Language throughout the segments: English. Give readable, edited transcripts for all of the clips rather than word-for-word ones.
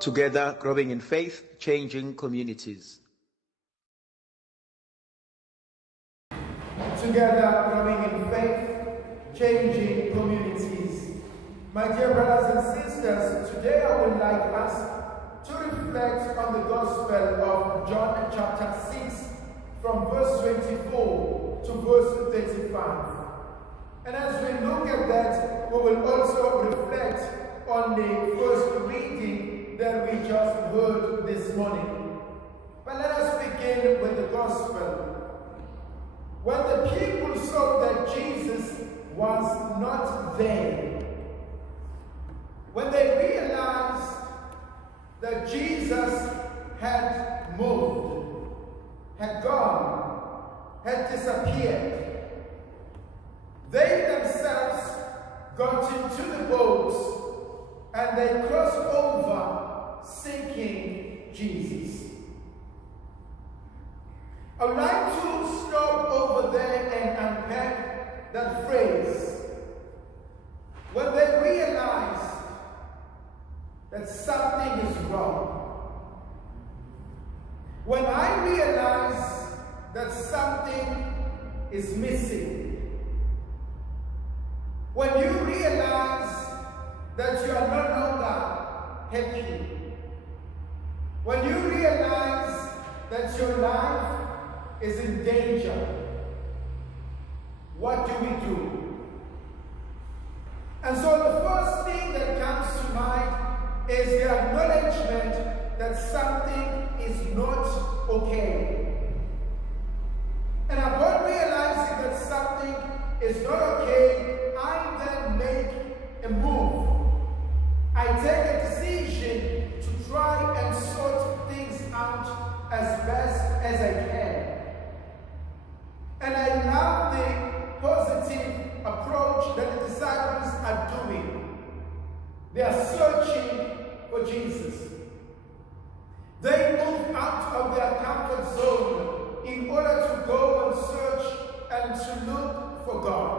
Together, growing in faith, changing communities. Together, growing in faith, changing communities. My dear brothers and sisters, today I would like us to reflect on the Gospel of John chapter 6 from verse 24 to verse 35. And as we look at that, we will also reflect on the first reading that we just heard this morning. But let us begin with the Gospel. When the people saw that Jesus was not there, when they realized that Jesus had moved, had gone, had disappeared, they themselves got into the boats and they crossed over seeking Jesus. I would like to stop over there and unpack that phrase. When they realized that something is wrong. When I realize that something is missing. When you realize that you are no longer happy. When you realize that your life is in danger, what do we do? And so the first thing that comes to mind is the acknowledgement that something is not okay. And upon realizing that something is not okay, I then make a move. I take a decision to try and sort things out as best as I can. And I love the positive approach that the disciples are doing. They are searching for Jesus. They move out of their comfort zone in order to go and search and to look for God.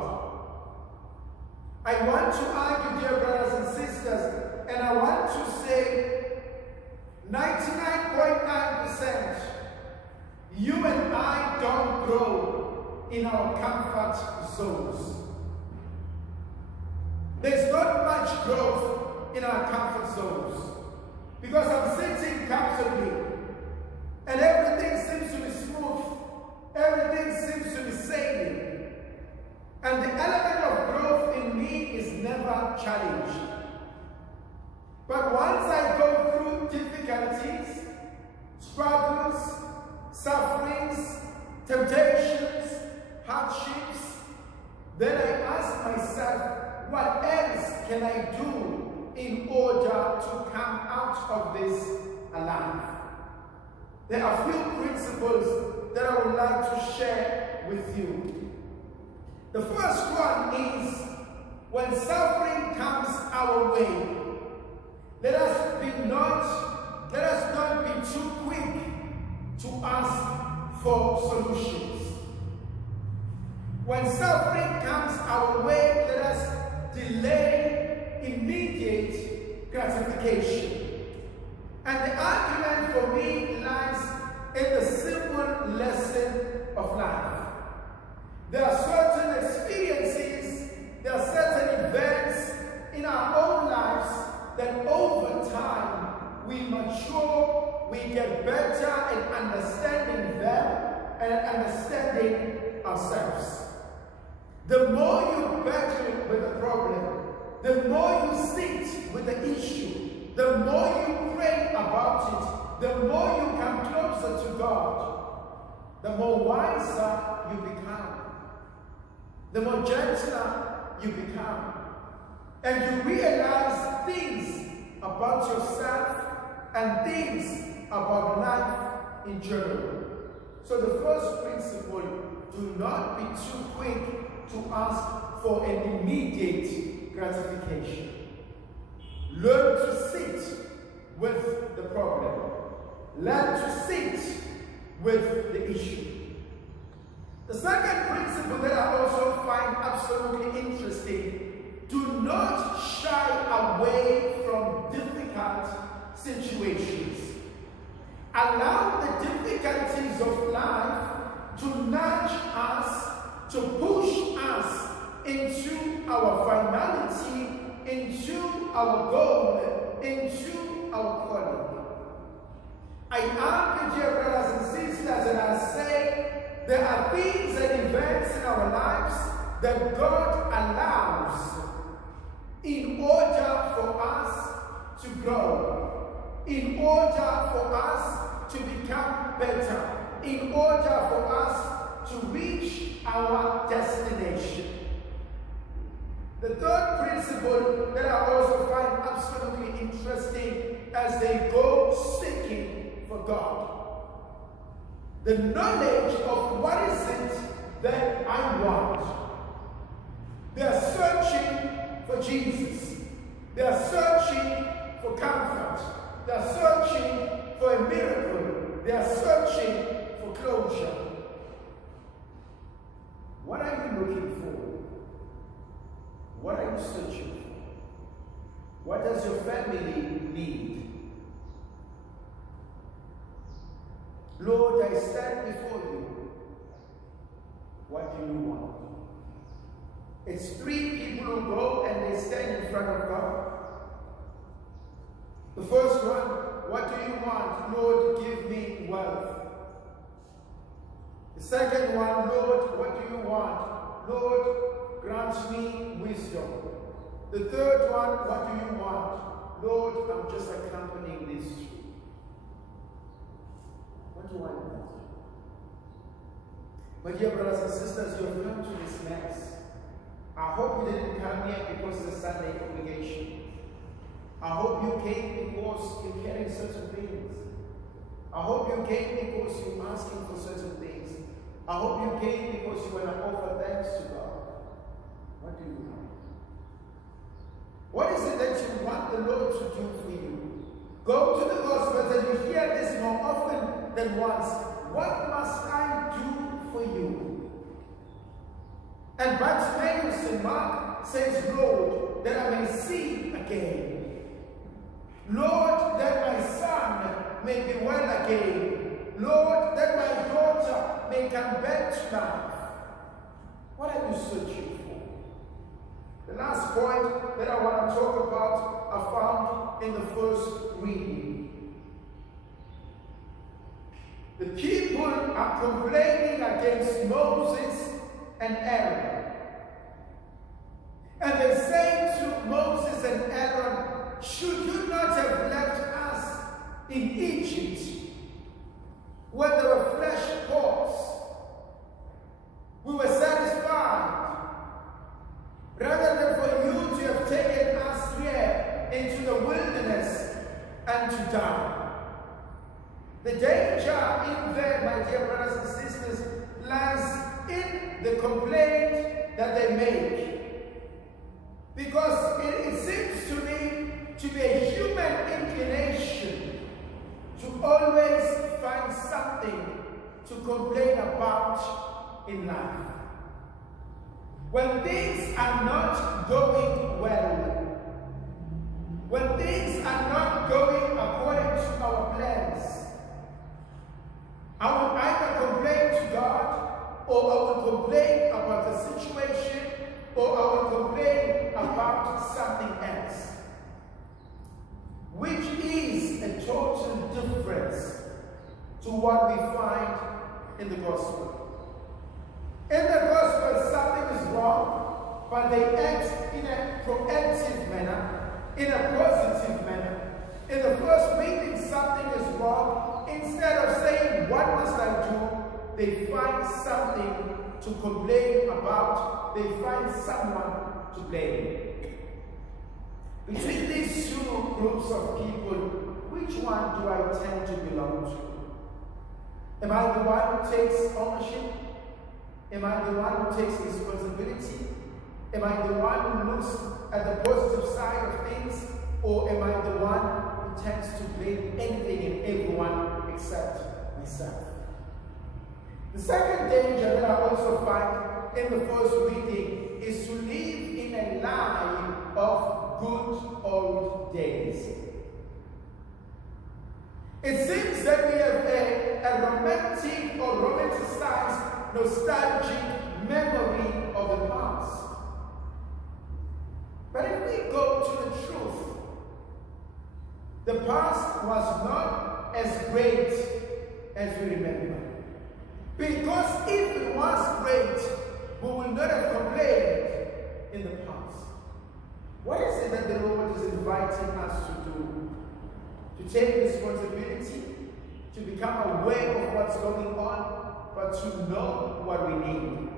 I want to argue, dear brothers and sisters, and I want to say 99.9%, you and I don't grow in our comfort zones. There's not much growth in our comfort zones because I'm sitting comfortably and everything seems to be smooth, everything seems to be sailing, and the element of growth in me is never challenged. But once I go through difficulties, struggles, sufferings, temptations, hardships, then I ask myself, what else can I do in order to come out of this alive? There are a few principles that I would like to share with you. The first one is, when suffering comes our way, let us not be too quick to ask for solutions. When suffering comes our way, let us delay immediate gratification. And the argument for me lies in the simple lesson of life. There are certain experiences, there are certain events in our own lives that over time we mature, we get better in understanding them and understanding ourselves. The more you battle with the problem, the more you sit with the issue, the more you pray about it, the more you come closer to God, the more wiser you become, the more gentler you become, and you realize things about yourself and things about life in general. So the first principle, do not be too quick to ask for an immediate gratification. Learn to sit with the problem. Learn to sit with the issue. The second principle that I also find absolutely interesting, do not shy away from difficult situations. Allow the difficulties of life to nudge us, to push us into our finality, into our goal, into our calling. I argue, dear brothers and sisters, and I say there are things and events in our lives that God allows in order for us to grow, in order for us to become better, in order for us to reach our destination. The third principle that I also find absolutely interesting as they go seeking for God. The knowledge of what is it that I want. They are searching for Jesus. They are searching for comfort. They are searching for a miracle. They are searching for closure. What are you looking for? What are you searching for? What does your family need? Lord, I stand before you. What do you want? It's three people who go and they stand in front of God. The first one, what do you want? Lord, give me wealth. The second one, Lord, what do you want? Lord, grant me wisdom. The third one, what do you want? Lord, I'm just accompanying this to you. What do I want? My dear brothers and sisters, you have come to this mass. I hope you didn't come here because it's a Sunday congregation. I hope you came because you're carrying certain things. I hope you came because you're asking for certain things. I hope you came because you want to offer thanks to God. What do you want? What is it that you want the Lord to do for you? Go to the Gospels and you hear this more often than once. What must I do for you? And Bartimaeus in Mark says, Lord, that I may see again. Lord, that my son may be well again. Lord, that my daughter may come back to life. What are you searching for? The last point that I want to talk about are found in the first reading. The people are complaining against Moses and Aaron. And they say to Moses and Aaron, should you not have left us in Egypt, where there were flesh pots? We were satisfied, rather than for you to have taken us here into the wilderness and to die. The danger in there, my dear brothers and sisters, lies in the complaint that they make. Because it seems to me to be a human inclination to always find something to complain about in life. When things are not going well, when things are not going according to our plans, I will either complain to God, or I will complain about the situation, or I will complain about something else. Which is a total difference to what we find in the gospel. In the gospel, something is wrong, but they act in a proactive manner, in a positive manner. In the first reading, something is wrong. Instead of saying, what must I do? They find something to complain about. They find someone to blame. Between these two groups of people, which one do I tend to belong to? Am I the one who takes ownership? Am I the one who takes responsibility? Am I the one who looks at the positive side of things? Or am I the one who tends to blame anything and everyone except myself? The second danger that I also find in the first reading is to live in a lie of good old days. It seems that we have a romantic or romanticized, nostalgic memory of the past. But if we go to the truth, the past was not as great as we remember. Because if it was great, we would not have complained in the past. What is it that the Lord is inviting us to do? To take responsibility, to become aware of what's going on, but to know what we need.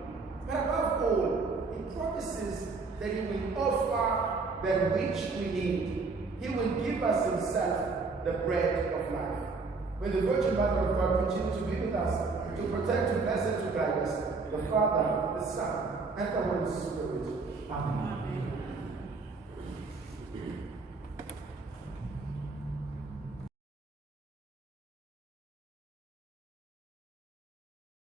But above all, He promises that He will offer that which we need. He will give us Himself, the bread of life. May the Virgin Mother of God continue to be with us, to protect, to bless, and to guide us, the Father, the Son, and the Holy Spirit. Amen.